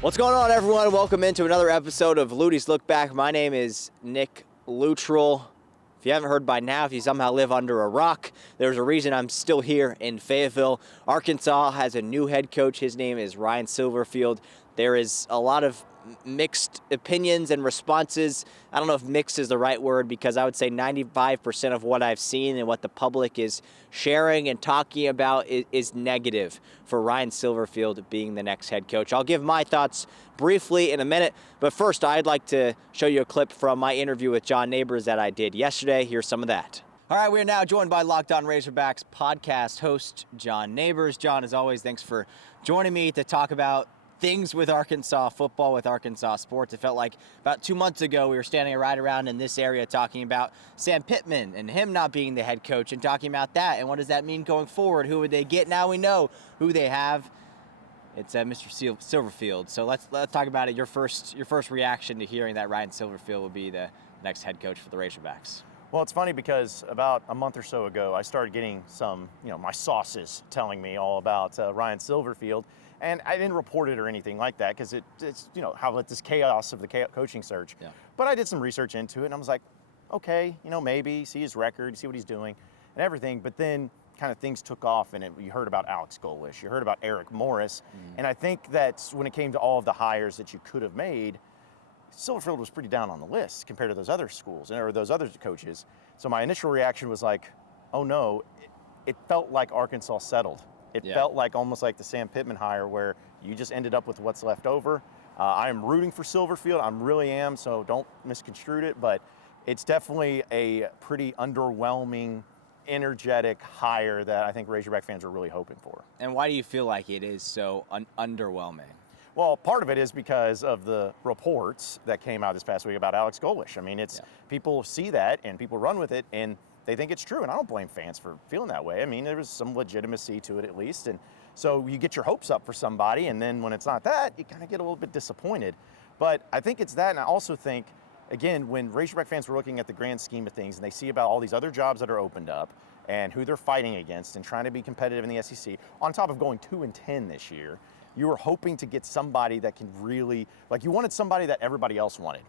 What's going on, everyone? Welcome into another episode of Lutties-lookback. My name is Nick Luttrell. If you haven't heard by now, if you somehow live under a rock, there's a reason I'm still here in Fayetteville. Arkansas has a new head coach. His name is Ryan Silverfield. There is a lot of mixed opinions and responses. I don't know if mixed is the right word, because I would say 95% of what I've seen and what the public is sharing and talking about is negative for Ryan Silverfield being the next head coach. I'll give my thoughts briefly in a minute, but first I'd like to show you a clip from my interview with John Nabors that I did yesterday. Here's some of that. All right, we are now joined by Arkansas Razorbacks podcast host John Nabors. John, as always, thanks for joining me to talk about things with Arkansas football, with Arkansas sports. It felt like about 2 months ago we were standing right around in this area talking about Sam Pittman and him not being the head coach and talking about that and what does that mean going forward. Who would they get? Now we know who they have. It's Mr. Silverfield. So let's talk about it. Your first reaction to hearing that Ryan Silverfield will be the next head coach for the Razorbacks. Well, it's funny because about a month or so ago, I started getting some, my sauces telling me all about Ryan Silverfield. And I didn't report it or anything like that because it's, how this chaos of the coaching search. Yeah. But I did some research into it and I was like, okay, maybe see his record, see what he's doing and everything. But then kind of things took off and you heard about Alex Golesh, you heard about Eric Morris. And I think that when it came to all of the hires that you could have made, Silverfield was pretty down on the list compared to those other schools or those other coaches. So my initial reaction was like, oh no, it felt like Arkansas settled. It felt like almost like the Sam Pittman hire where you just ended up with what's left over. I am rooting for Silverfield. I really am, so don't misconstrue it. But it's definitely a pretty underwhelming, energetic hire that I think Razorback fans are really hoping for. And why do you feel like it is so underwhelming? Well, part of it is because of the reports that came out this past week about Alex Golesh. I mean, people see that and people run with it and they think it's true, and I don't blame fans for feeling that way. I mean, there was some legitimacy to it at least, and so you get your hopes up for somebody, and then when it's not that, you kind of get a little bit disappointed. But I think it's that, and I also think, again, when Razorback fans were looking at the grand scheme of things, and they see about all these other jobs that are opened up, and who they're fighting against, and trying to be competitive in the SEC, on top of going 2-10 this year, you were hoping to get somebody that can really, you wanted somebody that everybody else wanted.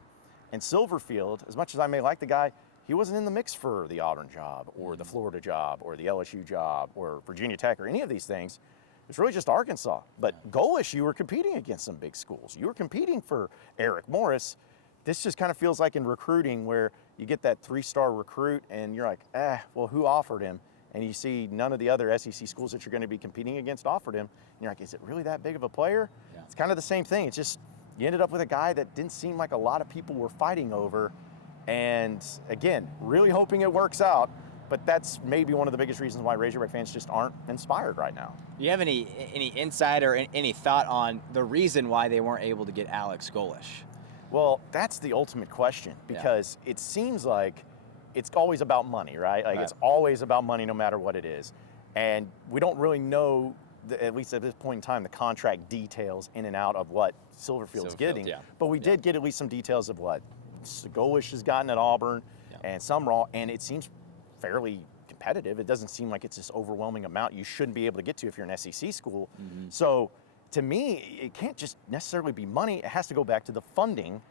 And Silverfield, as much as I may like the guy, he wasn't in the mix for the Auburn job or the Florida job or the LSU job or Virginia Tech or any of these things. It's really just Arkansas. But Golesh, you were competing against some big schools. You were competing for Eric Morris. This just kind of feels like in recruiting where you get that 3-star recruit and you're like, well, who offered him? And you see none of the other SEC schools that you're going to be competing against offered him. And you're like, is it really that big of a player? Yeah. It's kind of the same thing. It's just you ended up with a guy that didn't seem like a lot of people were fighting over. And again, really hoping it works out, but that's maybe one of the biggest reasons why Razorback fans just aren't inspired right now. Do you have any insight or any thought on the reason why they weren't able to get Alex Golesh? Well, that's the ultimate question because it seems like it's always about money, right? It's always about money no matter what it is. And we don't really know, at least at this point in time, the contract details in and out of what Silverfield's getting. Yeah. But we did get at least some details of what Golesh has gotten at Auburn and some raw, and it seems fairly competitive. It doesn't seem like it's this overwhelming amount you shouldn't be able to get to if you're an SEC school. So to me, it can't just necessarily be money. It has to go back to the funding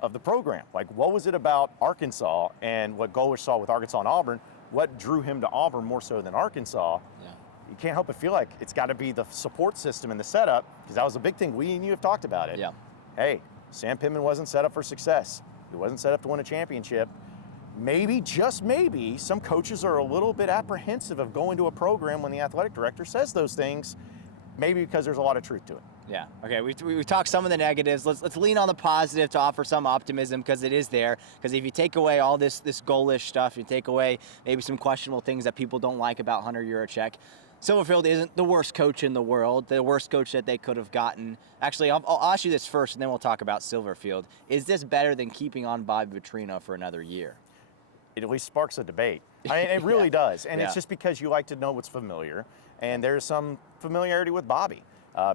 of the program. What was it about Arkansas and what Golesh saw with Arkansas and Auburn? What drew him to Auburn more so than Arkansas? You can't help but feel like it's got to be the support system and the setup, because that was a big thing. We and you have talked about it. Hey, Sam Pittman wasn't set up for success. He wasn't set up to win a championship. Maybe, just maybe, some coaches are a little bit apprehensive of going to a program when the athletic director says those things, maybe because there's a lot of truth to it. Yeah. Okay. We talked some of the negatives. Let's lean on the positive to offer some optimism, because it is there. Because if you take away all this Golesh stuff, you take away maybe some questionable things that people don't like about Hunter Yurachek, Silverfield isn't the worst coach in the world, the worst coach that they could have gotten. Actually, I'll ask you this first, and then we'll talk about Silverfield. Is this better than keeping on Bobby Petrino for another year? It at least sparks a debate. It really does. And it's just because you like to know what's familiar. And there's some familiarity with Bobby.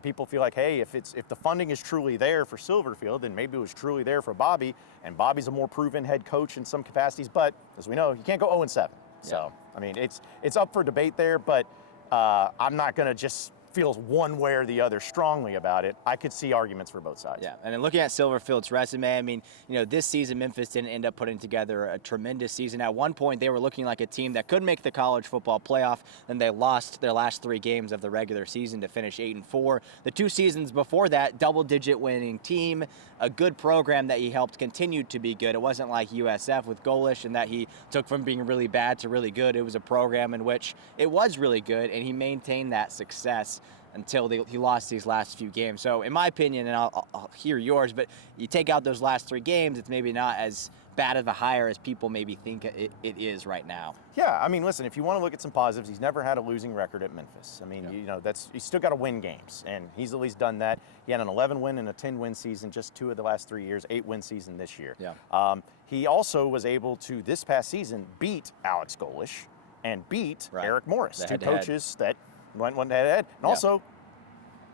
People feel like, hey, if the funding is truly there for Silverfield, then maybe it was truly there for Bobby. And Bobby's a more proven head coach in some capacities. But as we know, you can't go 0-7. So, I mean, it's up for debate there. But I'm not going to just feels one way or the other strongly about it, I could see arguments for both sides. Yeah, and then looking at Silverfield's resume, I mean, this season Memphis didn't end up putting together a tremendous season. At one point, they were looking like a team that could make the college football playoff. Then they lost their last 3 games of the regular season to finish 8-4. The 2 seasons before that, double-digit winning team, a good program that he helped continue to be good. It wasn't like USF with Golish and that he took from being really bad to really good. It was a program in which it was really good, and he maintained that success until he lost these last few games. So in my opinion, and I'll hear yours, but you take out those last 3 games, it's maybe not as bad of a hire as people maybe think it is right now. Yeah, I mean, listen, if you want to look at some positives, he's never had a losing record at Memphis. I mean, he's still got to win games, and he's at least done that. He had an 11-win and a 10-win season just 2 of the last 3 years, 8-win season this year. Yeah. He also was able to, this past season, beat Alex Golish and beat Eric Morris, 2 coaches that went head-to-head. And also,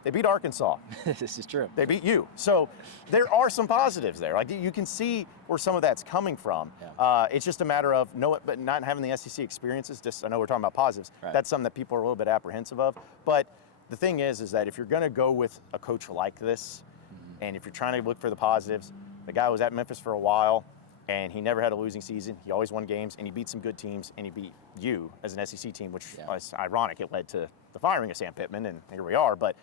they beat Arkansas. This is true. They beat you. So there are some positives there. Like, you can see where some of that's coming from. Yeah. It's just a matter of but not having the SEC experiences. Just, I know we're talking about positives. Right. That's something that people are a little bit apprehensive of. But the thing is that if you're going to go with a coach like this, and if you're trying to look for the positives, the guy was at Memphis for a while, and he never had a losing season. He always won games, and he beat some good teams, and he beat you as an SEC team, which was ironic. It led to the firing of Sam Pittman, and here we are. But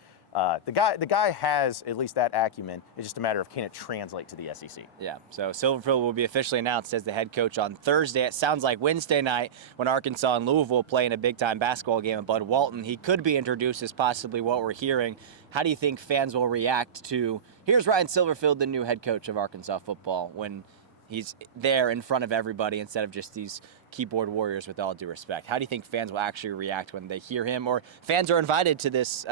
the guy has at least that acumen. It's just a matter of can it translate to the SEC. Yeah, so Silverfield will be officially announced as the head coach on Thursday. It sounds like Wednesday night when Arkansas and Louisville play in a big-time basketball game at Bud Walton, he could be introduced as possibly what we're hearing. How do you think fans will react to, here's Ryan Silverfield, the new head coach of Arkansas football, when he's there in front of everybody instead of just these keyboard warriors, with all due respect? How do you think fans will actually react when they hear him, or fans are invited to this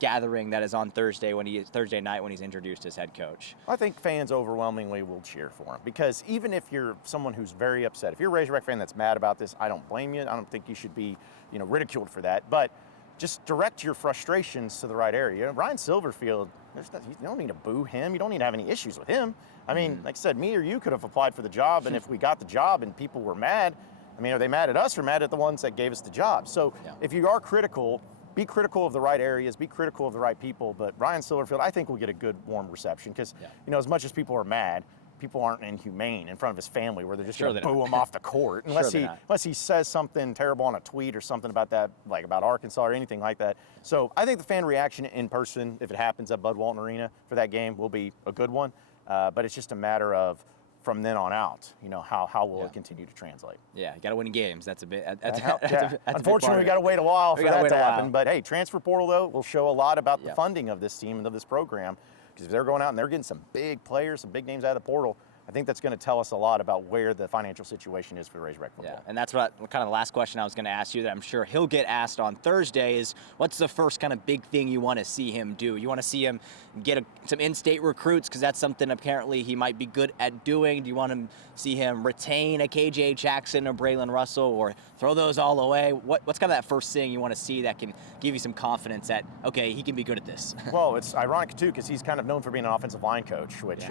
gathering that is on Thursday night when he's introduced as head coach? I think fans overwhelmingly will cheer for him, because even if you're someone who's very upset, if you're a Razorback fan that's mad about this, I don't blame you. I don't think you should be, ridiculed for that. But just direct your frustrations to the right area. Ryan Silverfield, you don't need to boo him. You don't need to have any issues with him. I mean, like I said, me or you could have applied for the job, and if we got the job and people were mad, I mean, are they mad at us or mad at the ones that gave us the job? So if you are critical, be critical of the right areas, be critical of the right people. But Ryan Silverfield, I think, will get a good, warm reception, because, as much as people are mad, people aren't inhumane in front of his family where they're just going to boo him off the court unless he says something terrible on a tweet or something about that, like about Arkansas or anything like that. So I think the fan reaction in person, if it happens at Bud Walton Arena for that game, will be a good one. But it's just a matter of, from then on out, how will it continue to translate? Yeah, you got to win games. That's a bit. Unfortunately, we got to wait a while for that to happen. But hey, transfer portal though will show a lot about the funding of this team and of this program. Because if they're going out and they're getting some big players, some big names out of the portal, I think that's going to tell us a lot about where the financial situation is for Razorback football. Yeah, and that's kind of the last question I was going to ask you that I'm sure he'll get asked on Thursday is, what's the first kind of big thing you want to see him do? You want to see him get some in-state recruits, because that's something apparently he might be good at doing. Do you want to see him retain a KJ Jackson or Braylon Russell, or throw those all away? What's kind of that first thing you want to see that can give you some confidence that, okay, he can be good at this? Well, it's ironic, too, because he's kind of known for being an offensive line coach, which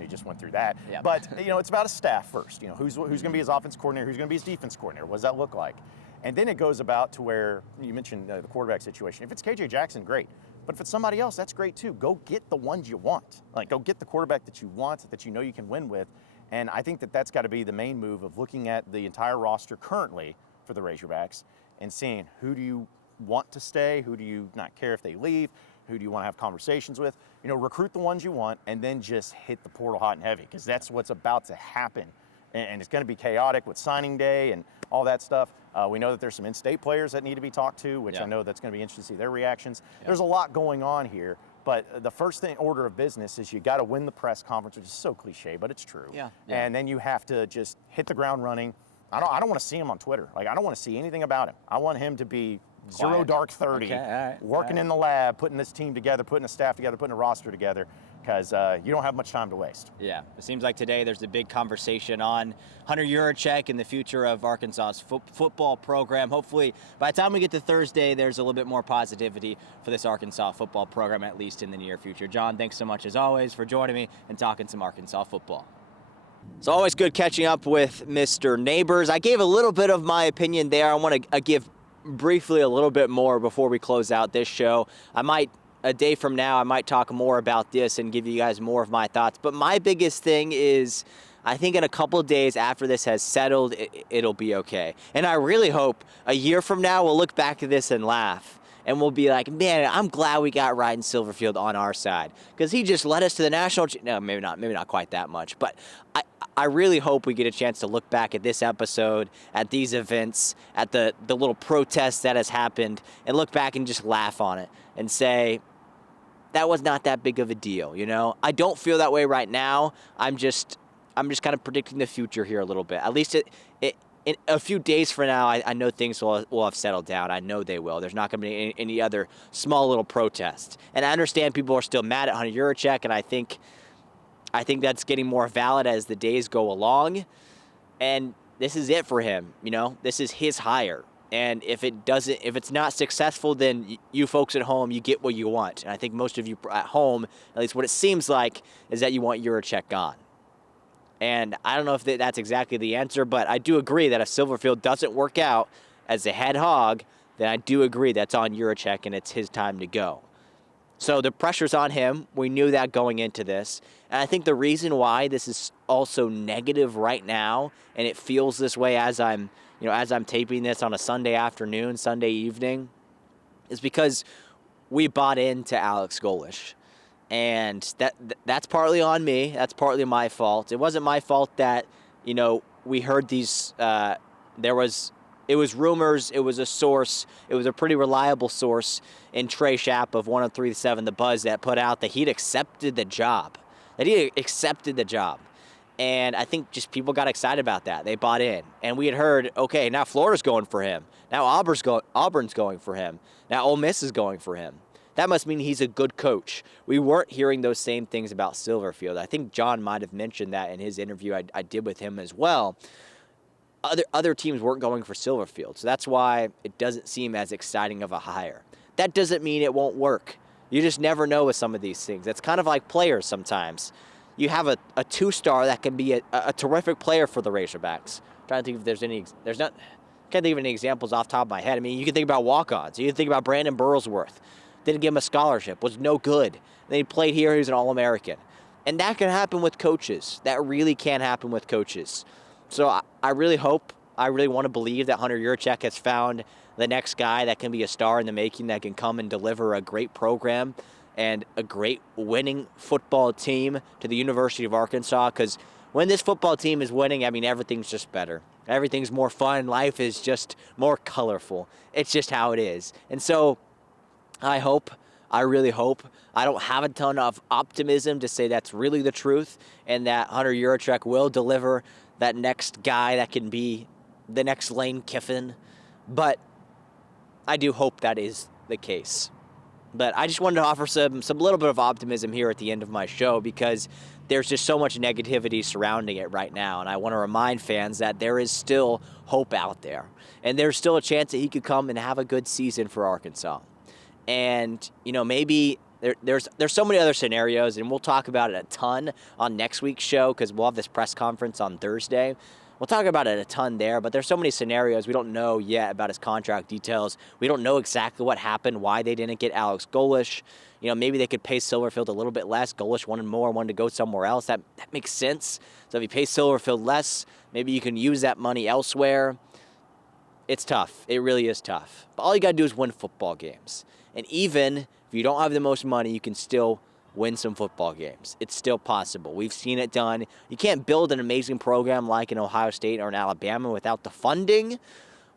he just went through that. Yep. But, it's about a staff first. Who's going to be his offense coordinator? Who's going to be his defense coordinator? What does that look like? And then it goes about to where you mentioned the quarterback situation. If it's KJ Jackson, great. But if it's somebody else, that's great too. Go get the ones you want. Go get the quarterback that you want, that you can win with. And I think that's got to be the main move of looking at the entire roster currently for the Razorbacks and seeing who do you want to stay, who do you not care if they leave, who do you want to have conversations with. Recruit the ones you want, and then just hit the portal hot and heavy, because that's what's about to happen. And it's going to be chaotic with signing day and all that stuff. We know that there's some in-state players that need to be talked to, which I know that's going to be interesting to see their reactions. There's a lot going on here, but the first order of business is you got to win the press conference, which is so cliche, but it's true. And then you have to just hit the ground running. I don't want to see him on Twitter. I don't want to see anything about him. I want him to be zero dark 30, working in the lab, putting this team together, putting a staff together, putting a roster together, because you don't have much time to waste. Yeah, it seems like today there's a big conversation on Hunter Yurachek and the future of Arkansas's football program. Hopefully, by the time we get to Thursday, there's a little bit more positivity for this Arkansas football program, at least in the near future. John, thanks so much, as always, for joining me and talking some Arkansas football. It's always good catching up with Mr. Nabors. I gave a little bit of my opinion there. I want to give briefly a little bit more before we close out this show. A day from now, I might talk more about this and give you guys more of my thoughts. But my biggest thing is, I think in a couple of days after this has settled, it'll be okay. And I really hope a year from now we'll look back at this and laugh. And we'll be like, man, I'm glad we got Ryan Silverfield on our side. Because he just led us to the national... No, maybe not quite that much. But I really hope we get a chance to look back at this episode, at these events, at the little protest that has happened, and look back and just laugh on it and say, that was not that big of a deal, you know? I don't feel that way right now. I'm just kind of predicting the future here a little bit. At least in a few days from now, I know things will have settled down. I know they will. There's not going to be any other small little protest. And I understand people are still mad at Hunter Yurachek, and I think that's getting more valid as the days go along. And this is it for him, you know? This is his hire. And if it's not successful, then you folks at home, you get what you want. And I think most of you at home, at least what it seems like, is that you want Yurachek gone. And I don't know if that's exactly the answer, but I do agree that if Silverfield doesn't work out as the head hog, then I do agree that's on Yurachek and it's his time to go. So the pressure's on him. We knew that going into this. And I think the reason why this is also negative right now, and it feels this way as I'm taping this on a Sunday afternoon, Sunday evening, is because we bought into Alex Golesh. And that's partly on me. That's partly my fault. It wasn't my fault that, we heard these, it was rumors, it was a source, it was a pretty reliable source in Trey Schapp of 103.7 The Buzz that put out that he'd accepted the job. And I think just people got excited about that. They bought in. And we had heard, okay, now Florida's going for him. Now Auburn's going for him. Now Ole Miss is going for him. That must mean he's a good coach. We weren't hearing those same things about Silverfield. I think John might have mentioned that in his interview I did with him as well. Other teams weren't going for Silverfield, so that's why it doesn't seem as exciting of a hire. That doesn't mean it won't work. You just never know with some of these things. It's kind of like players sometimes. You have a two-star that can be a terrific player for the Razorbacks. I'm trying to think if there's any. Can't think of any examples off the top of my head. I mean, you can think about walk-ons. You can think about Brandon Burlsworth. Didn't give him a scholarship, was no good. Then he played here, he was an All-American. And that can happen with coaches. That really can happen with coaches. So I really want to believe that Hunter Yurachek has found the next guy that can be a star in the making, that can come and deliver a great program and a great winning football team to the University of Arkansas. Because when this football team is winning, I mean, everything's just better. Everything's more fun. Life is just more colorful. It's just how it is. And so I really hope, I don't have a ton of optimism to say that's really the truth and that Hunter Yurachek will deliver that next guy that can be the next Lane Kiffin, but I do hope that is the case. But I just wanted to offer some little bit of optimism here at the end of my show because there's just so much negativity surrounding it right now, and I want to remind fans that there is still hope out there, and there's still a chance that he could come and have a good season for Arkansas. And, maybe there's so many other scenarios, and we'll talk about it a ton on next week's show because we'll have this press conference on Thursday. We'll talk about it a ton there, but there's so many scenarios we don't know yet about his contract details. We don't know exactly what happened, why they didn't get Alex Golesh. Maybe they could pay Silverfield a little bit less. Golesh wanted more, wanted to go somewhere else. That makes sense. So if you pay Silverfield less, maybe you can use that money elsewhere. It's tough. It really is tough. But all you got to do is win football games. And even if you don't have the most money, you can still win some football games. It's still possible. We've seen it done. You can't build an amazing program like an Ohio State or an Alabama without the funding,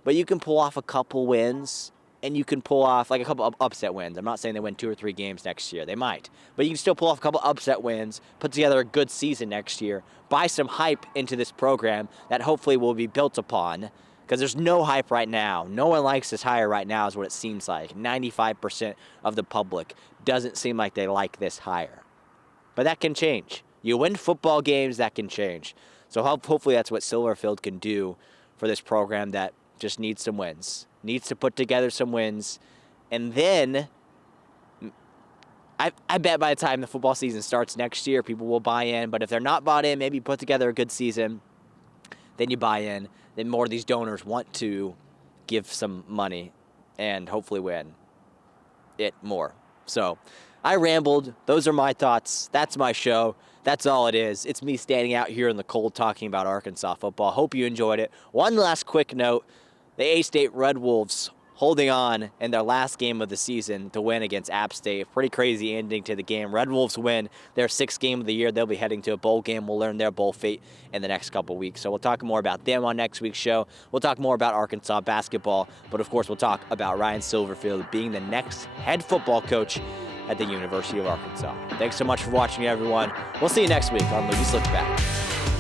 but you can pull off a couple wins, and you can pull off like a couple of upset wins. I'm not saying they win 2 or 3 games next year. They might. But you can still pull off a couple upset wins, put together a good season next year, buy some hype into this program that hopefully will be built upon. Because there's no hype right now. No one likes this hire right now is what it seems like. 95% of the public doesn't seem like they like this hire. But that can change. You win football games, that can change. So hopefully that's what Silverfield can do for this program that just needs some wins. Needs to put together some wins. And then I bet by the time the football season starts next year, people will buy in. But if they're not bought in, maybe put together a good season. Then you buy in. Then more of these donors want to give some money and hopefully win it more. So I rambled. Those are my thoughts. That's my show. That's all it is. It's me standing out here in the cold talking about Arkansas football. Hope you enjoyed it. One last quick note. The A-State Red Wolves holding on in their last game of the season to win against App State. Pretty crazy ending to the game. Red Wolves win their 6th game of the year. They'll be heading to a bowl game. We'll learn their bowl fate in the next couple weeks. So we'll talk more about them on next week's show. We'll talk more about Arkansas basketball. But, of course, we'll talk about Ryan Silverfield being the next head football coach at the University of Arkansas. Thanks so much for watching, everyone. We'll see you next week on Lutties Look Back.